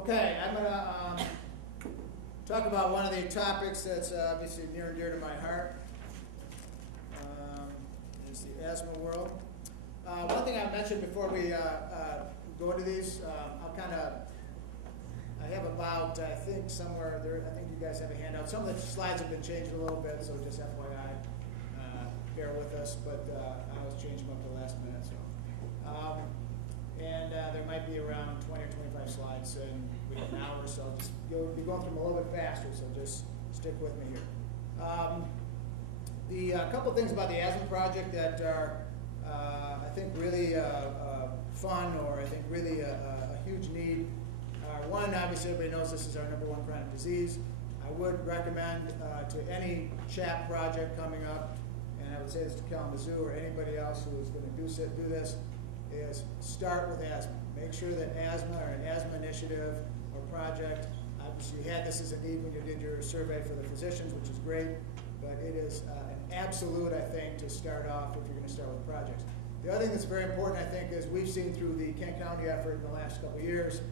Okay, I'm going to talk about one of the topics that's obviously near and dear to my heart. Is the asthma world. One thing I mentioned before we go into these, I have about, I think somewhere there, I think you guys have a handout. Some of the slides have been changed a little bit, so just FYI, bear with us, but I always change them up to the last minute. So, there might be around 20 or 25 slides in an hour, so you'll be going through them a little bit faster, so just stick with me here. A couple things about the asthma project that are, I think, really fun, or I think really a huge need. One, obviously, everybody knows this is our #1 chronic disease. I would recommend to any CHAP project coming up, and I would say this to Kalamazoo or anybody else who is going to do this, is start with asthma. Make sure that asthma or an asthma initiative or project, obviously you had this as a need when you did your survey for the physicians, which is great, but it is an absolute, I think, to start off if you're going to start with projects. The other thing that's very important, I think, is we've seen through the Kent County effort in the last couple of years,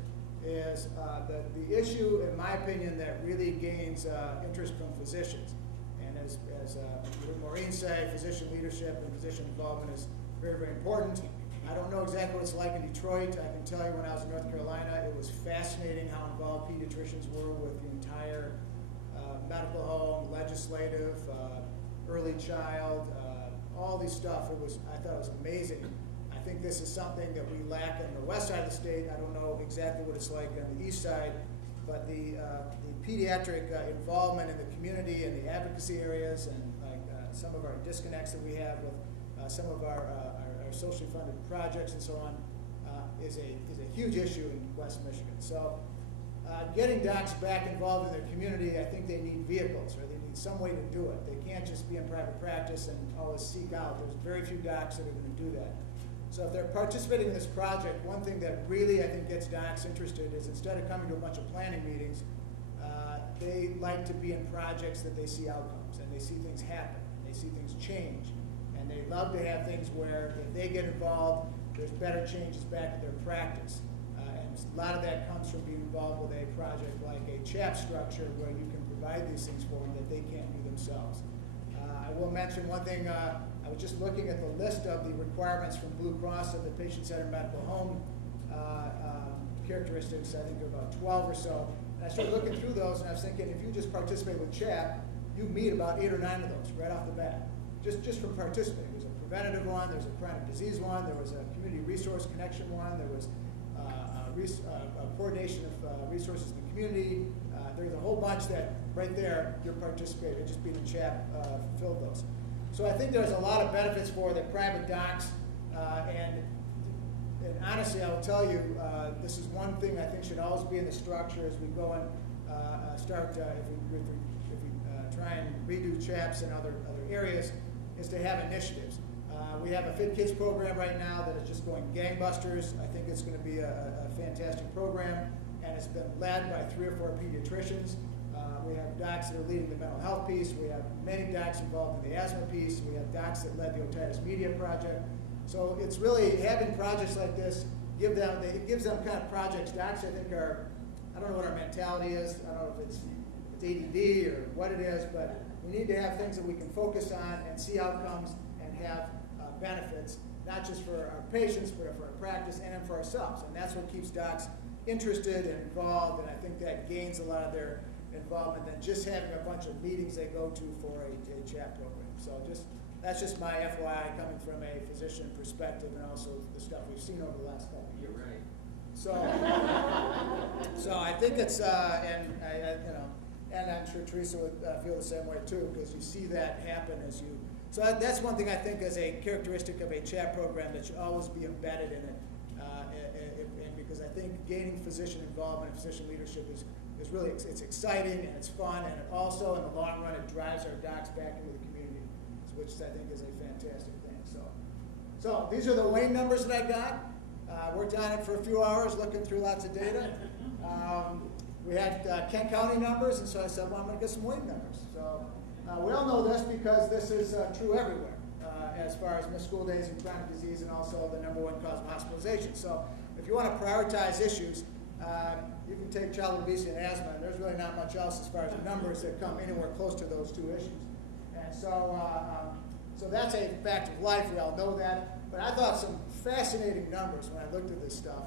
is the issue, in my opinion, that really gains interest from physicians. And as Maureen said, physician leadership and physician involvement is very, very important. I don't know exactly what it's like in Detroit. I can tell you when I was in North Carolina, it was fascinating how involved pediatricians were with the entire medical home, legislative, early child, all these stuff. I thought it was amazing. I think this is something that we lack on the west side of the state. I don't know exactly what it's like on the east side, but the pediatric involvement in the community and the advocacy areas, and like some of our disconnects that we have with some of our socially funded projects and so on, is a huge issue in West Michigan. So getting docs back involved in their community, I think they need vehicles, or they need some way to do it. They can't just be in private practice and always seek out. There's very few docs that are going to do that. So if they're participating in this project, one thing that really, I think, gets docs interested is instead of coming to a bunch of planning meetings, they like to be in projects that they see outcomes, and they see things happen, and they see things change. And they love to have things where if they get involved, there's better changes back to their practice. And a lot of that comes from being involved with a project like a CHAP structure where you can provide these things for them that they can't do themselves. I will mention one thing. I was just looking at the list of the requirements from Blue Cross of the patient-centered medical home characteristics. I think there are about 12 or so. And I started looking through those, and I was thinking, if you just participate with CHAP, you meet about 8 or 9 of those right off the bat. Just from participating. There's a preventative one, there's a chronic disease one, there was a community resource connection one, there was a coordination of resources in the community. There's a whole bunch that right there you're participating, just being a CHAP fulfilled those. So I think there's a lot of benefits for the private docs, and honestly, I will tell you, this is one thing I think should always be in the structure as we go and start, if we try and redo CHAPs in other areas, is to have initiatives. We have a Fit Kids program right now that is just going gangbusters. I think it's going to be a fantastic program, and it's been led by 3 or 4 pediatricians. We have docs that are leading the mental health piece. We have many docs involved in the asthma piece. We have docs that led the otitis media project. So it's really having projects like this, it gives them kind of projects. Docs, I think, I don't know what our mentality is. I don't know if it's ADD or what it is, but we need to have things that we can focus on and see outcomes and have benefits, not just for our patients, but for our practice and for ourselves. And that's what keeps docs interested and involved, and I think that gains a lot of their involvement than just having a bunch of meetings they go to for a CHAP program. So that's just my FYI coming from a physician perspective, and also the stuff we've seen over the last couple of years. You're right. So I think it's, and I'm sure Teresa would feel the same way too, because you see that happen as you. So that's one thing I think is a characteristic of a CHAP program that should always be embedded in it, and because I think gaining physician involvement and physician leadership is really, it's exciting and it's fun, and it also in the long run it drives our docs back into the community, which I think is a fantastic thing. So these are the Wayne numbers that I got. Worked on it for a few hours, looking through lots of data. We had Kent County numbers, and so I said, well, I'm going to get some Wayne numbers. So we all know this because this is true everywhere as far as missed school days and chronic disease, and also the #1 cause of hospitalization. So if you want to prioritize issues, You can take childhood obesity and asthma, and there's really not much else as far as the numbers that come anywhere close to those two issues. And so that's a fact of life. We all know that. But I thought some fascinating numbers when I looked at this stuff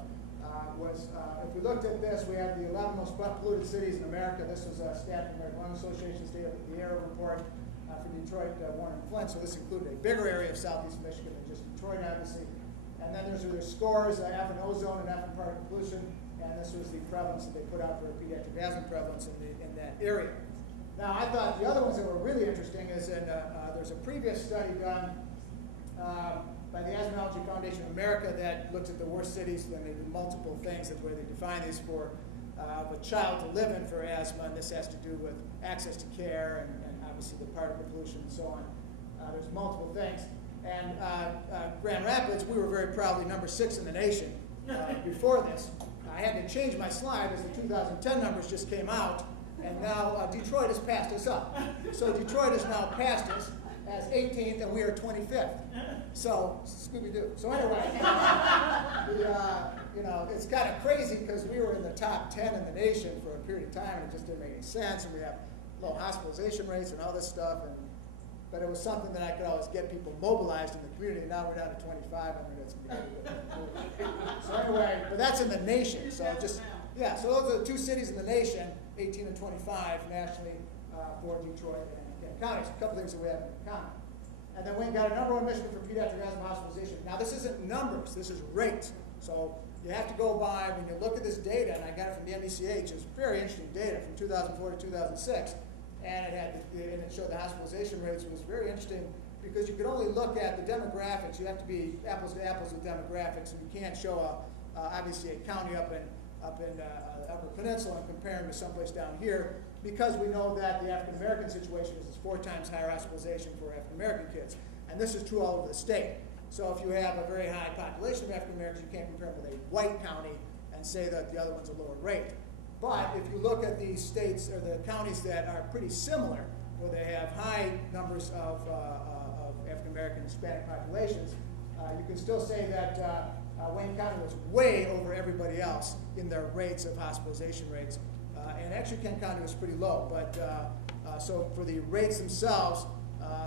was, if we looked at this, we have the 11 most polluted cities in America. This was a stat from the American Lung Association State of the Air report for Detroit, Warren, and Flint. So this included a bigger area of southeast Michigan than just Detroit, obviously. And then there's scores, F in ozone and F in particle pollution. And this was the prevalence that they put out for pediatric asthma prevalence in that area. Now, I thought the other ones that were really interesting is there's a previous study done by the Asthmaology Foundation of America that looks at the worst cities, and they do multiple things. That's where they define these for a child to live in for asthma, and this has to do with access to care and obviously the particle pollution and so on. There's multiple things. And Grand Rapids, we were very proudly number 6 in the nation before this. I had to change my slide as the 2010 numbers just came out, and now Detroit has passed us up. So Detroit has now passed us as 18th, and we are 25th. So Scooby-Doo. So anyway, it's kind of crazy because we were in the top 10 in the nation for a period of time, and it just didn't make any sense. And we have low hospitalization rates and all this stuff, but it was something that I could always get people mobilized in the community. And now we're down to 25. I mean, it's so anyway, but that's in the nation. So yeah. So those are the two cities in the nation, 18 and 25 nationally for Detroit and counties. A couple things that we have in common. And then we got a #1 Michigan for pediatric asthma hospitalization. Now this isn't numbers, this is rates. So you have to go by, when you look at this data, and I got it from the NECH, it's very interesting data from 2004 to 2006, and it showed the hospitalization rates. It was very interesting because you could only look at the demographics. You have to be apples to apples with demographics, and you can't show obviously a county up in Upper Peninsula and compare them to someplace down here, because we know that the African American situation is 4 times higher hospitalization for African American kids. And this is true all over the state. So if you have a very high population of African Americans, you can't compare them with a white county and say that the other one's a lower rate. But if you look at the states or the counties that are pretty similar, where they have high numbers of African American Hispanic populations, you can still say that Wayne County was way over everybody else in their rates of hospitalization rates. And actually Kent County was pretty low, but so for the rates themselves,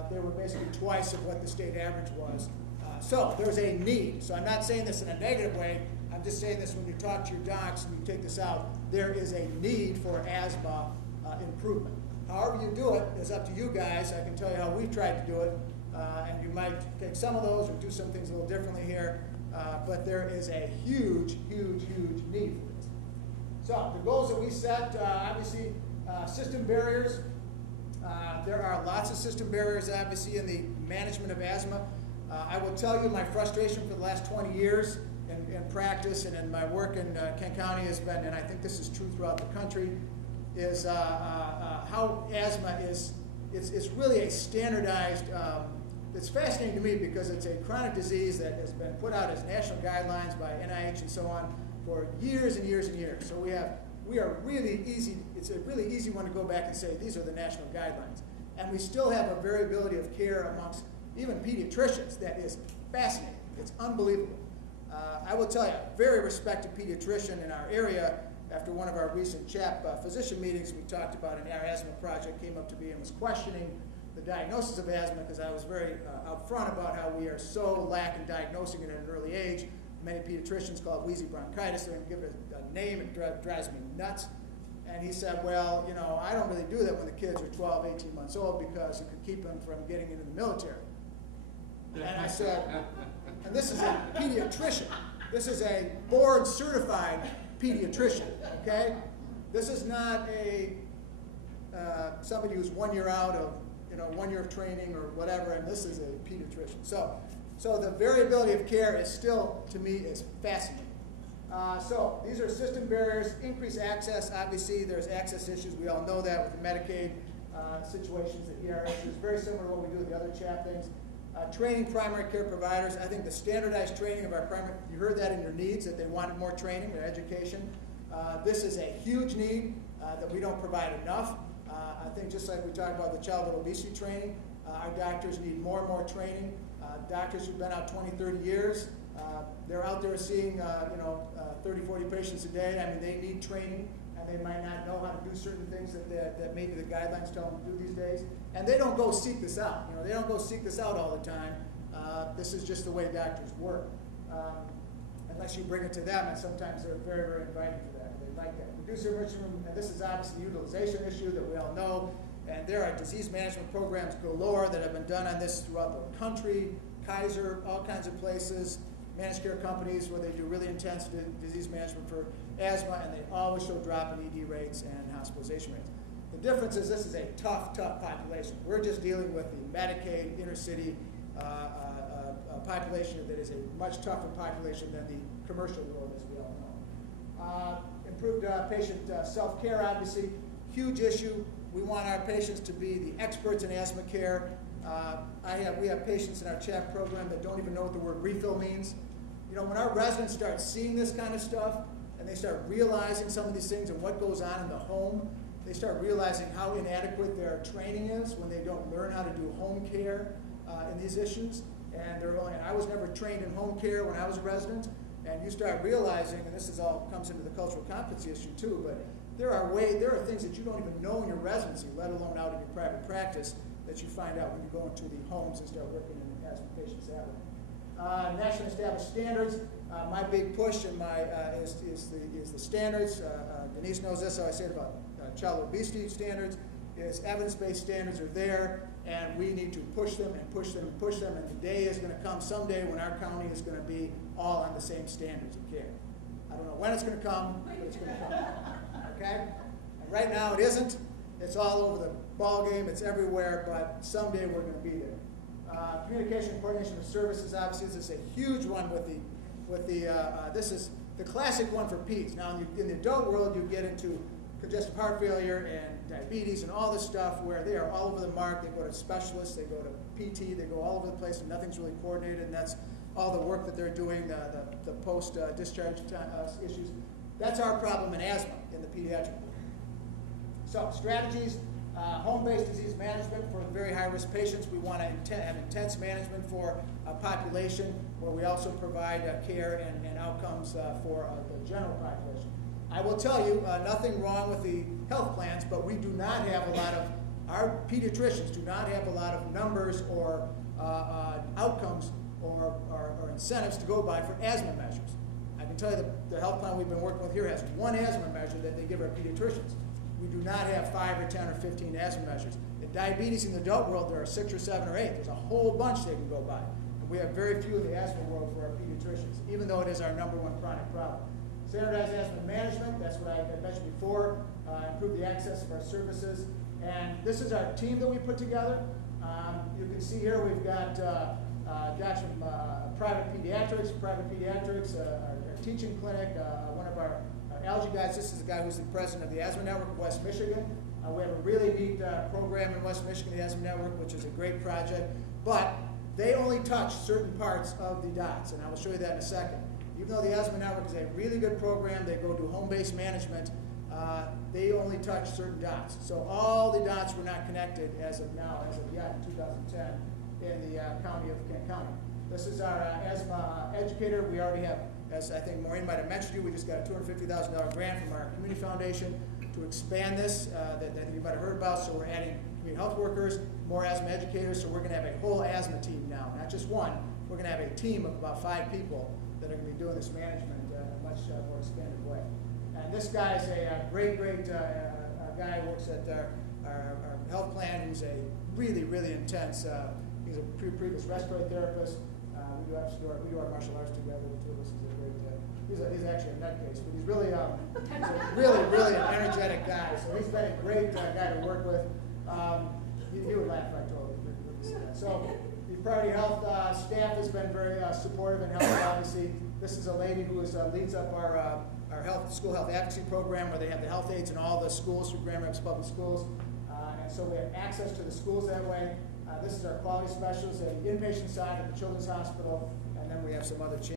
they were basically twice of what the state average was. So there's a need. So I'm not saying this in a negative way. I'm just saying this when you talk to your docs and you take this out, there is a need for asthma improvement. However you do it is up to you guys. I can tell you how we've tried to do it, and you might take some of those or do some things a little differently here, but there is a huge, huge, huge need for this. So the goals that we set, obviously, system barriers. There are lots of system barriers, obviously, in the management of asthma. I will tell you my frustration for the last 20 years in practice and in my work in Kent County has been, and I think this is true throughout the country, is how asthma is, it's really a standardized, it's fascinating to me because it's a chronic disease that has been put out as national guidelines by NIH and so on for years and years and years. So we are really easy, it's a really easy one to go back and say these are the national guidelines. And we still have a variability of care amongst even pediatricians that is fascinating. It's unbelievable. I will tell you, a very respected pediatrician in our area, after one of our recent CHAP physician meetings, we talked about an asthma project, came up to me and was questioning the diagnosis of asthma because I was very upfront about how we are so lack in diagnosing it at an early age. Many pediatricians call it wheezy bronchitis. They give it a name, it drives me nuts. And he said, well, you know, I don't really do that when the kids are 12, 18 months old because it could keep them from getting into the military. And I said, and this is a pediatrician. This is a board certified pediatrician, okay? This is not a somebody who's 1 year out of, 1 year of training or whatever, and this is a pediatrician. So the variability of care is still, to me, is fascinating. So these are system barriers, increased access. Obviously, there's access issues. We all know that with the Medicaid situations, the ER issues. Very similar to what we do with the other CHAP things. Training primary care providers. I think the standardized training of our primary, you heard that in your needs, that they wanted more training or education. This is a huge need that we don't provide enough. I think just like we talked about the childhood obesity training, our doctors need more and more training. Doctors who've been out 20, 30 years, they're out there seeing 30, 40 patients a day. I mean, they need training, and they might not know how to do certain things that maybe the guidelines tell them to do these days. And they don't go seek this out. They don't go seek this out all the time. This is just the way doctors work. Unless you bring it to them, and sometimes they're very, very inviting to that. They like that. Reduce emergency room, and this is obviously a utilization issue that we all know. And there are disease management programs galore that have been done on this throughout the country, Kaiser, all kinds of places, managed care companies where they do really intense disease management for asthma, and they always show drop in ED rates and hospitalization rates. The difference is this is a tough, tough population. We're just dealing with the Medicaid, inner city population that is a much tougher population than the commercial world, as we all know. Improved patient self-care, obviously, huge issue. We want our patients to be the experts in asthma care. We have patients in our CHAP program that don't even know what the word refill means. When our residents start seeing this kind of stuff and they start realizing some of these things and what goes on in the home, they start realizing how inadequate their training is when they don't learn how to do home care in these issues. And I was never trained in home care when I was a resident. And you start realizing, and this all comes into the cultural competency issue too, but there are things that you don't even know in your residency, let alone out in your private practice, that you find out when you go into the homes and start working in asthma patients that way. Nationally established standards. My big push and is the standards. Denise knows this, so I said about child obesity standards, is evidence-based standards are there, and we need to push them and push them and push them, and the day is going to come someday when our county is going to be all on the same standards of care. I don't know when it's going to come, but it's going to come. Okay? And right now it isn't. It's all over the ball game. It's everywhere, but someday we're going to be there. Communication and coordination of services, obviously, this is a huge one this is the classic one for peds. Now, in the adult world, you get into congestive heart failure and diabetes and all this stuff where they are all over the mark. They go to specialists, they go to PT, they go all over the place, and nothing's really coordinated, and that's all the work that they're doing, the post-discharge issues. That's our problem in asthma in the pediatric world. So, strategies, home-based disease management for very high-risk patients. We want to have intense management for a population where we also provide care and outcomes for the general population. I will tell you, nothing wrong with the health plans, but we do not have a lot of, our pediatricians do not have a lot of numbers or outcomes or incentives to go by for asthma measures. I can tell you the health plan we've been working with here has one asthma measure that they give our pediatricians. We do not have 5 or 10 or 15 asthma measures. In diabetes in the adult world, there are 6 or 7 or 8. There's a whole bunch they can go by. And we have very few in the asthma world for our pediatricians, even though it is our #1 chronic problem. Standardized asthma management, that's what I mentioned before, improve the access of our services. And this is our team that we put together. You can see here we've got guys from private pediatrics, our teaching clinic, one of our allergy guys. This is the guy who's the president of the Asthma Network of West Michigan. We have a really neat program in West Michigan, the Asthma Network, which is a great project. But they only touch certain parts of the dots, and I will show you that in a second. Even though the Asthma Network is a really good program, they go do home-based management, they only touch certain dots. So all the dots were not connected as of yet in 2010 in the county of Kent County. This is our asthma educator. We already have, as I think Maureen might have mentioned to you, we just got a $250,000 grant from our community foundation to expand this that I think you might have heard about. So we're adding community health workers, more asthma educators. So we're going to have a whole asthma team now, not just one. We're going to have a team of about 5 people that are going to be doing this management in a much more expanded way. And this guy is a great guy who works at our health plan. Who's a really intense. He's a previous respiratory therapist. We do our martial arts together. The two of us. He's actually a nutcase, but he's really an energetic guy. So he's been a great guy to work with. He would laugh if I told him. So the Priority Health staff has been very supportive and helpful. Obviously, this is a lady who leads up our school health advocacy program, where they have the health aides in all the schools through Grand Rapids Public Schools, and so we have access to the schools that way. This is our quality specialist, the inpatient side of the Children's Hospital, and then we have some other changes.